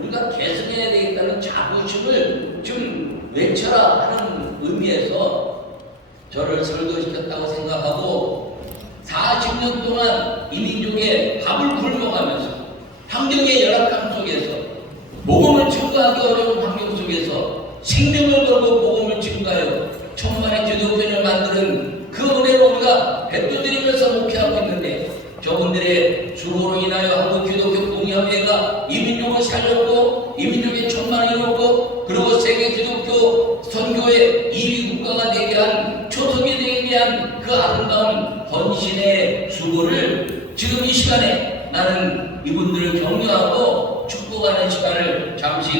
우리가 개선해야 되겠다는 자부심을 좀 외쳐라 하는 의미에서 저를 설교시켰다고 생각하고 40년 동안 이 민족의 밥을 굶어가면서 환경의 열악함 속에서 복음을 증거하기 어려운 환경 속에서 생명을 걸고 복음을 증거하여 천만의 기도편을 만드는 그 은혜로 우리가 백도드리면서 목회하고 있는데 저분들의 주호로 인하여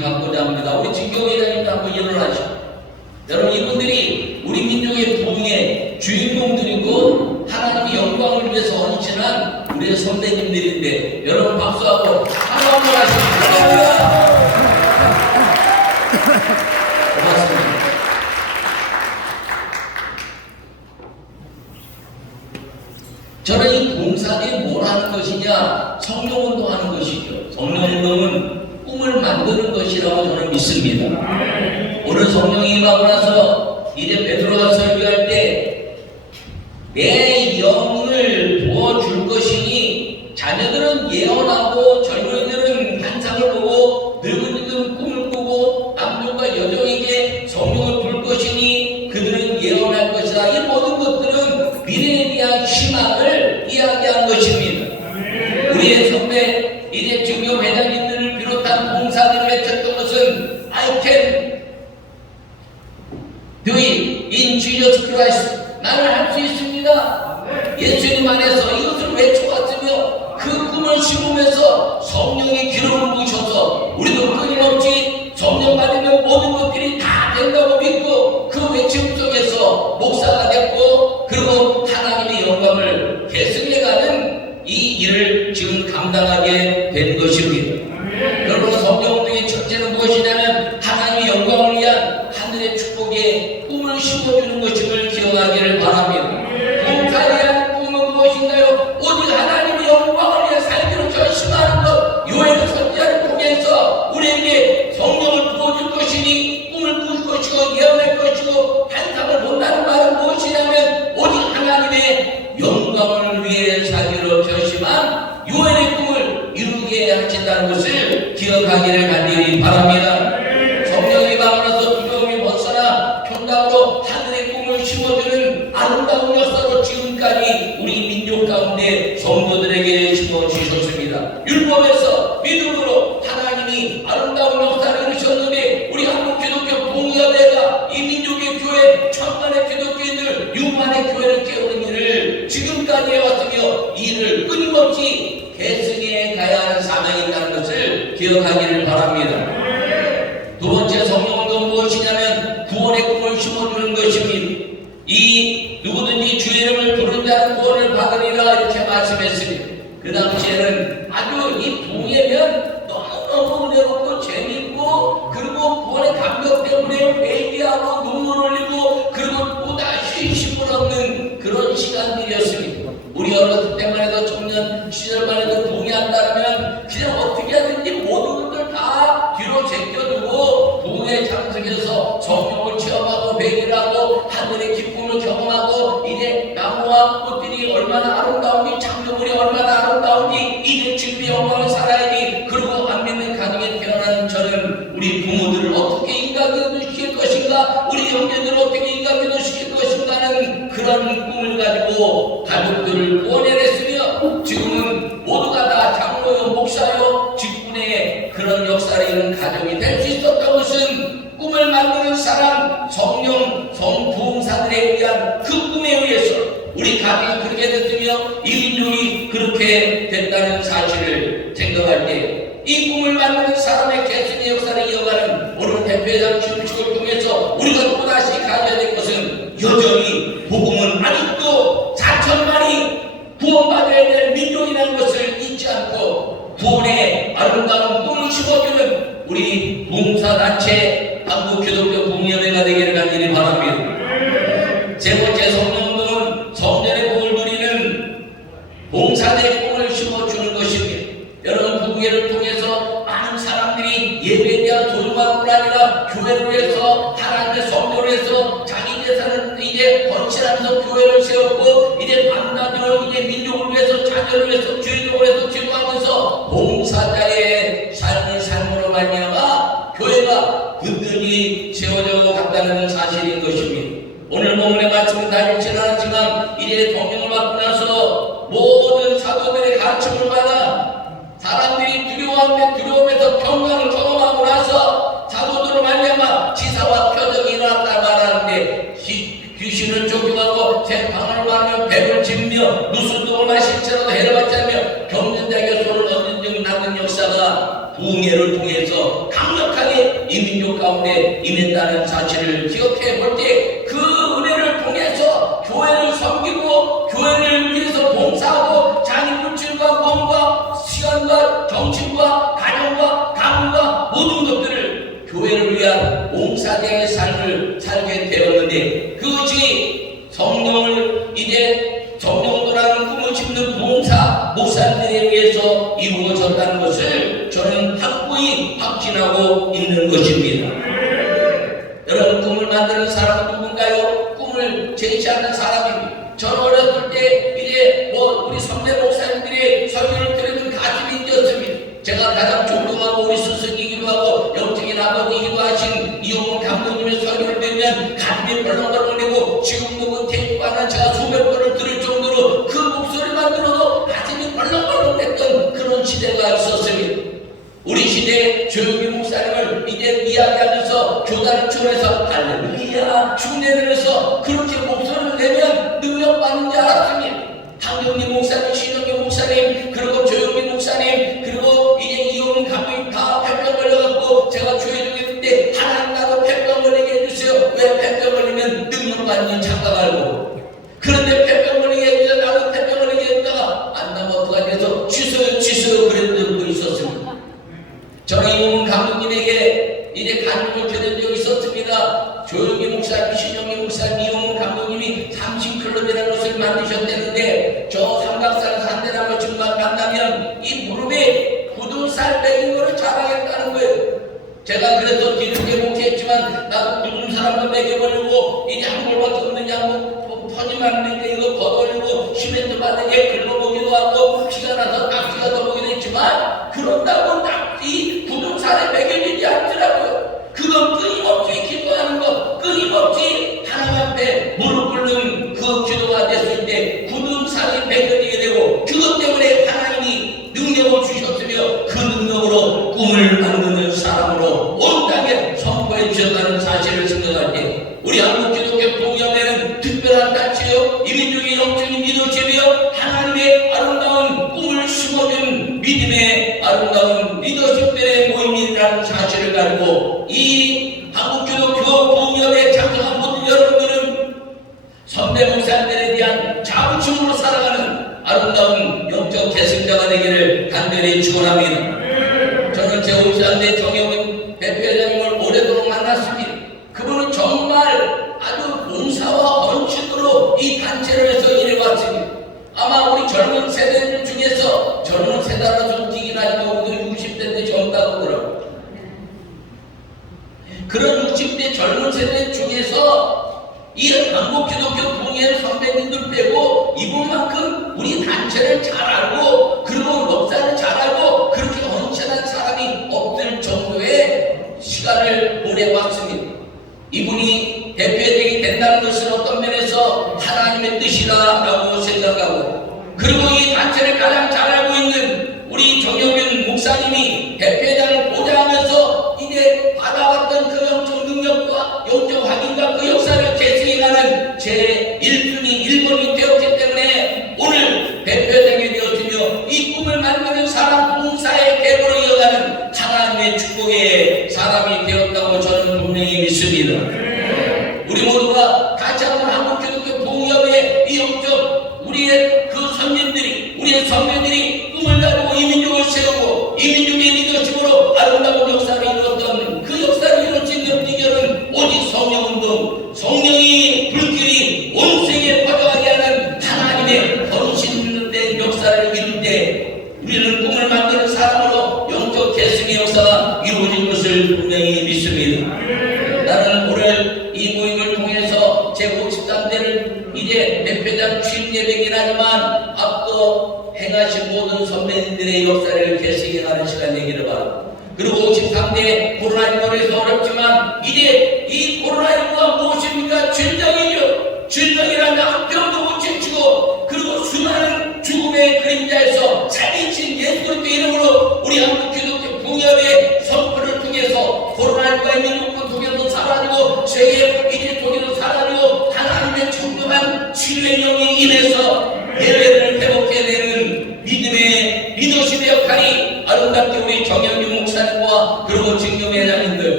Japón 예언하고 젊은 감당하게 된 것이로 시간 길이었으니 무려는 우리 가문이 그렇게 됐으며 이 인종이 그렇게 됐다는 사실을 생각할 때 이 꿈을 만드는 사람의 개수의 역사를 이어가는 오늘 대표의 당신 이제 거룩실하면서 교회를 세웠고 이제 반나들을 이제 민족을 위해서 자녀를 위해서 주인공을 위해서 기도하면서 봉사자의 직업해 볼때 시대가 있었으니 우리 시대의 조용히 목사님을 이제 이야기하면서 교단총에서 할렐루야 축내면서 그렇게 목소리를 내면 능력 받는 줄 알았으니 당연히 이제 가족 교체된 적이 있었습니다. 조용기 목사, 미신영기 목사, 미용 감독님이 삼신클럽이라는 것을 만드셨다는데 저 삼각산에서 한 대나무 증만 만나면 이 무릎에 굳은 살 빼인 거를 자랑했다는 거예요. 제가 그래서 사랑으로 온 땅에 선포해 주셨다는 사실을 생각할 때 우리 한국 그런 60대 젊은 세대 중에서 이 한국 기독교 동일 선배님들 빼고 이분만큼 우리 단체를 잘 알고 사람 봉사의 배로 이어가는 하나님의 축복의 사람이 되었다고 저는 분명히 믿습니다. 사역하신 모든 선배님들의 역사를 계시게 하는 시간 되기를 바랍니다. 그리고 뭐 53대 코로나19에서 어렵지만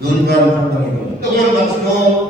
논란 한다는 거. 뜨거운 박수로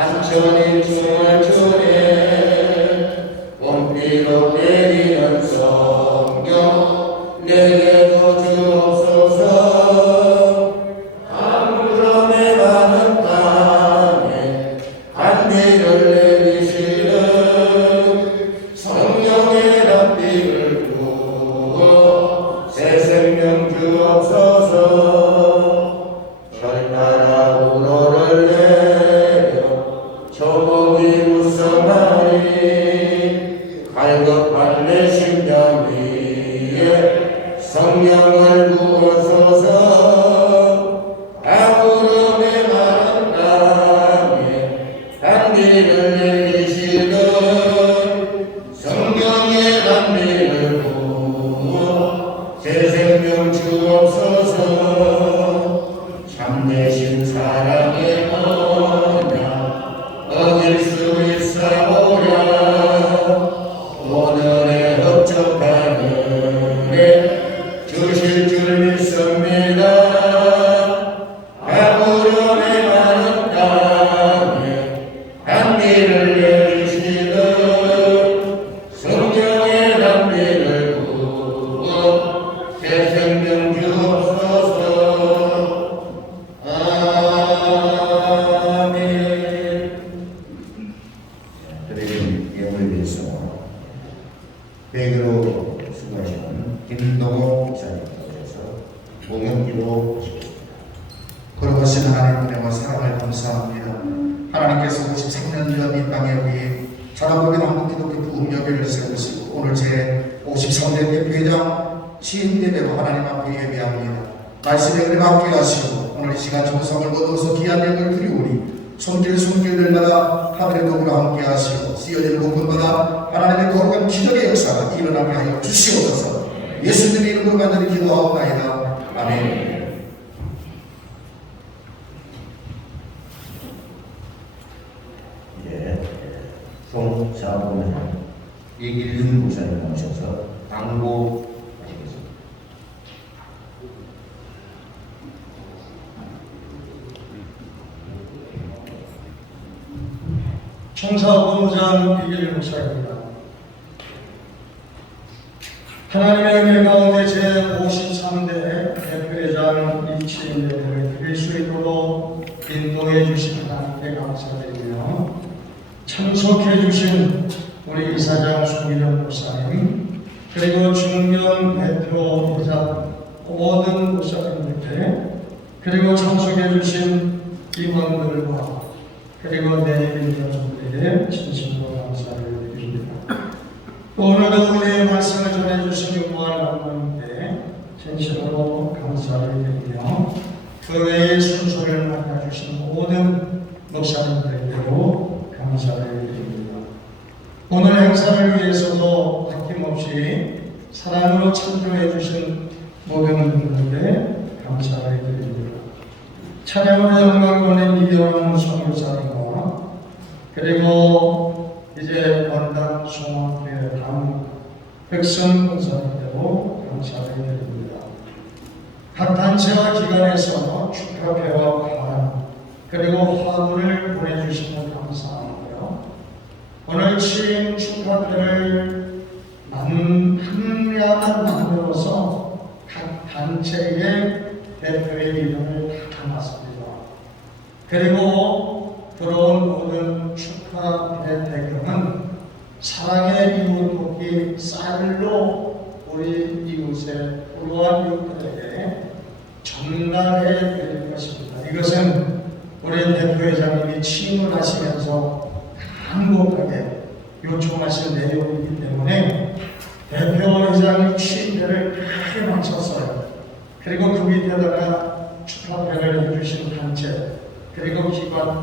I'm and journey to 송자분의 이길준 목사님 모셔서 광고 하시겠습니다. 청사본부장 이길 목사입니다. 하나님의 은혜 가운데 제53대 대표회장 이치인대를 드릴 수 있도록 인도해 주신 하나님께 감사드리며 참석해 주신 우리 이사장 송일영 목사님 그리고 중견 대표이사 목사님들께 그리고 참석해 주신 임원들과 그리고 내일 여러분들에게 진심으로 감사를 드립니다. 또 오늘도 은혜의 말씀을 전해주신 유무한 남편께 진심으로 감사를 드리며 그 외의 순서를 맡아주신 모든 목사님들께도 감사를 드립니다. 오늘 행사를 위해서도 아낌없이 사랑으로 참조해 주신 모든 분들께 감사를 드립니다. 찬양으로 영광 보낸 이경훈 선교사님과 그리고 이제 원당 송원교회 당 백선 권사님께도 감사를 드립니다. 각 단체와 기관에서 축하회와 과한 그리고 화물을 보내주시면 감사하고요. 오늘 취임 축하회를 한야만 만들어서 각 단체의 대표의 이름을 다 담았습니다. 그리고 들어온 모든 축하의 배경은 사랑의 이웃 돕기 쌀로 우리 이웃의 불우한 이웃들에게 전달해 드릴 것입니다. 이것은 우리 대표회장님이 취임을 하시면서 간곡하게 요청하신 내용이기 때문에 크게 맞췄어요. 그리고 그 밑에다가 축하회를 해주신 단체 그리고 기관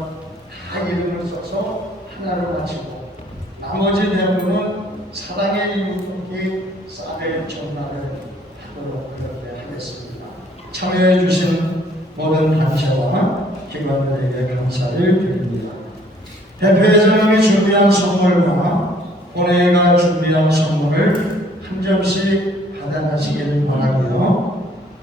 다 이름을 써서 하나로 마치고 나머지 대부분은 사랑의 이웃이 쌀을 전달을 하도록 그렇게 하겠습니다. 참여해 주신 모든 단체와 기관들에게 감사를 드립니다. 대표회장님이 준비한 선물과 본회의가 준비한 선물을 한 점씩 받아가시길 바라고요.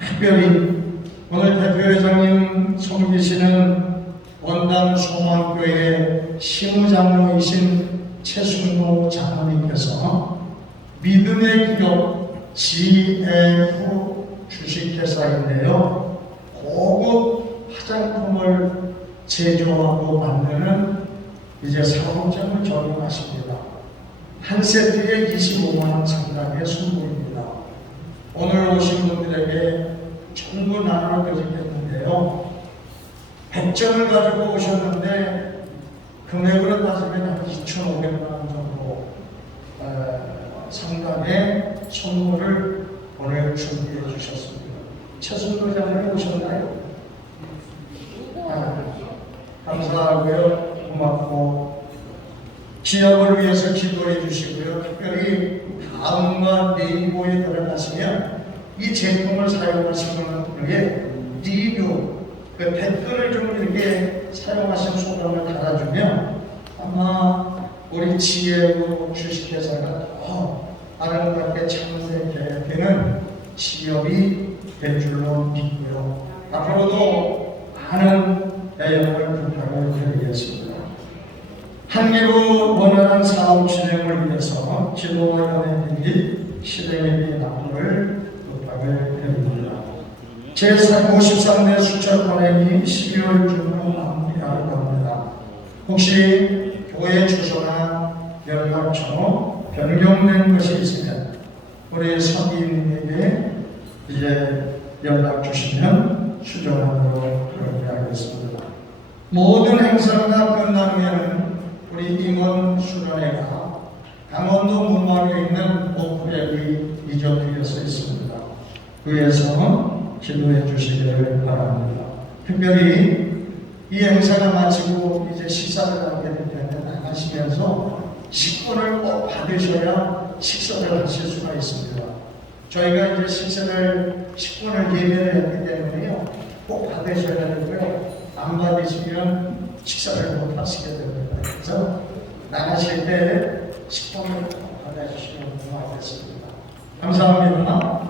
특별히 오늘 대표회장님 섬기시는 원당 소망교회 시무장로이신 최순도 장로님께서 믿음의 기업 GF 주식회사인데요. 고급 화장품을 제조하고 만드는 이제 사업장을 전용하십니다. 한 세트에 25만 원 상당의 선물입니다. 오늘 오신 분들에게 전부 나눠드리겠는데요. 100점을 가지고 오셨는데 금액으로 따지면 한 2,500만 원 정도 어, 상당의 선물을 오늘 준비해 주셨습니다. 최순도 장님 오셨나요? 아, 감사하고요. 고맙고 지역을 위해서 기도해 주시고요. 특별히 다음과 네이버에 들어가시면 이 제품을 사용하시는 분에게 리뷰, 그 댓글을 좀 이렇게 사용하신 소감을 달아주면 아마 우리 지혜로 주식회사가 더 아름답게 창세되는 기업이 될 줄로 믿고요. 앞으로도 많은 애용을 부탁을 드리겠습니다. 한기부 원활한 사업 진행을 위해서 지도위원회들이 실행에 납부를 부탁 을 드립니다. 제53대 수첩관행이 12월 중으로 마무리할 겁니다. 혹시 교회 주소나 연락처 변경된 것이 있으면 우리 서기님에게 이제 연락 주시면 수정하도록 그렇게 하겠습니다. 모든 행사가 후에는 우리 임원 수련회가 강원도 문방에 있는 오프레이 리조트에서 있습니다. 위에서 기도해 주시기를 바랍니다. 특별히 이 행사가 마치고 이제 식사를 하게 될 때는 나가시면서 식권을 꼭 받으셔야 식사를 하실 수가 있습니다. 저희가 이제 식사를 식권을 예매를 했기 때문에요. 꼭 받으셔야 되고요. 안 받으시면 식사를 못 하시게 됩니다. 그래서 나가실 때 식권을 꼭 받아주시면 고맙겠습니다. 감사합니다.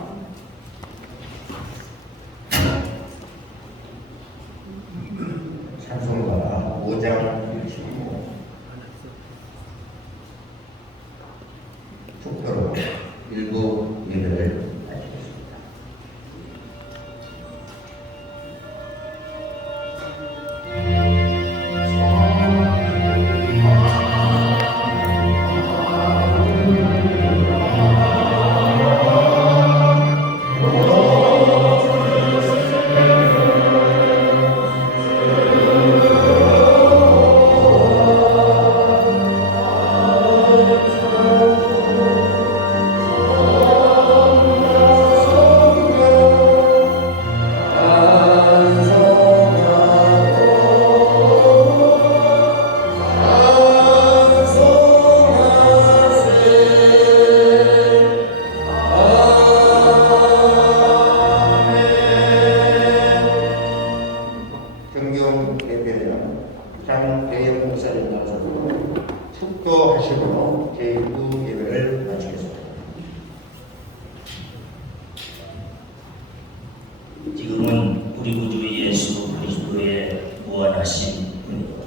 무한하신 은혜요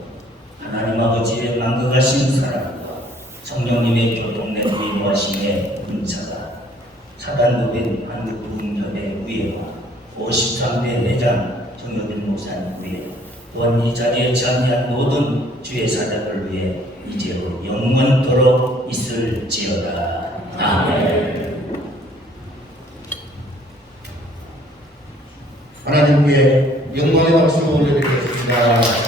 하나님 아버지의 망극하신 사랑과 성령님의 교통내 부임하심의 은사가 사단법인 한국부흥협회 위에와 53대 회장 정여빈 목사님 위에 또한 이 자리에 참여한 모든 주의 사역을 위해 이제로 영원토록 있을지어다. 아멘. 하나님께 영광의 박수 올려드리겠습니다.